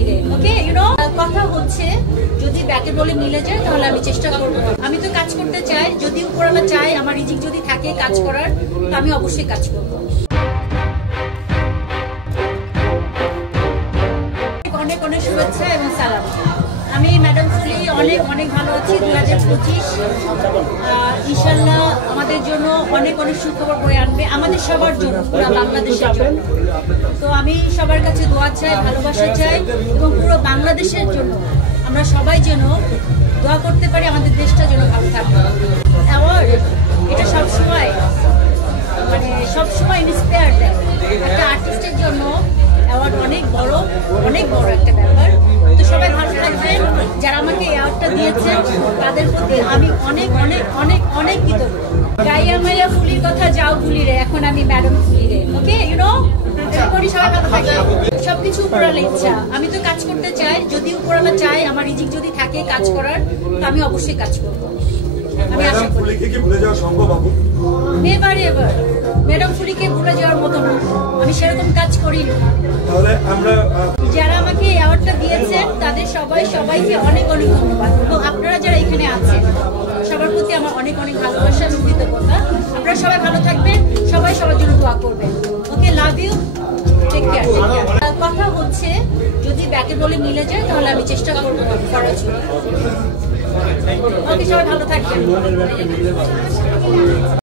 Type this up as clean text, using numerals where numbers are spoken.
ফুলিরে ওকে কথা হচ্ছে যদি ব্যাকের বলে মিলে যায় তাহলে আমি চেষ্টা করব। আমি তো কাজ করতে চাই, যদি উপরওয়ালা চাই আমার রিজিক যদি থাকে কাজ করার, তো আমি অবশ্যই কাজ করব। অনেক অনেক শুভেচ্ছা এবং সালাম। আমি ম্যাডাম ফুলি অনেক অনেক ভালো আছি। 2025 ইনশাল্লাহ আমাদের জন্য অনেক অনেক সুখবর বয়ে আনবে, আমাদের সবার জন্য, পুরো বাংলাদেশের জন্য। তো আমি সবার কাছে দোয়া চাই, ভালোবাসা চাই এবং পুরো বাংলাদেশের জন্য আমরা সবাই যেন দোয়া করতে পারি আমাদের দেশটা যেন ভালো থাকে। অ্যাওয়ার্ড এটা সবসময় সবসময় ইন্সপায়ার দেয়। একটা আর্টিস্টের জন্য অ্যাওয়ার্ড অনেক বড় একটা ব্যাপার। তো সবাই ভালো থাকবেন। যারা আমাকে অ্যাওয়ার্ডটা দিয়েছেন তাদের প্রতি আমি অনেক অনেক অনেক অনেক কৃতজ্ঞ। গাইয়া মাইয়া ফুলির কথা যাও ফুলিরে, এখন আমি ম্যাডাম ফুলিরে ওকে সবাই ভালো থাকবে। সবকিছু উপরওয়ালা ইচ্ছা। আমি তো কাজ করতে চাই, যদি উপরওয়ালা চাই আমার রিজিক যদি থাকে কাজ করার, তো আমি অবশ্যই কাজ করব। আমি আশা করি নেভার এভার ম্যাডাম ফুলিকে ভুলে যাওয়ার মতো না। আমি সেরকম কাজ করিনি। যারা আমাকে অ্যাওয়ার্ডটা দিয়েছেন তাদের সবাইকে অনেক অনেক ধন্যবাদ এবং আপনারা যারা এখানে আছেন সবার প্রতি আমার অনেক অনেক ভালোবাসা এবং কৃতজ্ঞতা। আপনারা সবাই ভালো থাকবেন, সবাই সবার জন্য দোয়া করবেন। ওকে, লাভ ইউ, টেক কেয়ার। কথা হচ্ছে যদি ব্যাকের বলে মিলে যায় তাহলে আমি চেষ্টা করবো করার জন্য। ওকে, সবাই ভালো থাকবেন।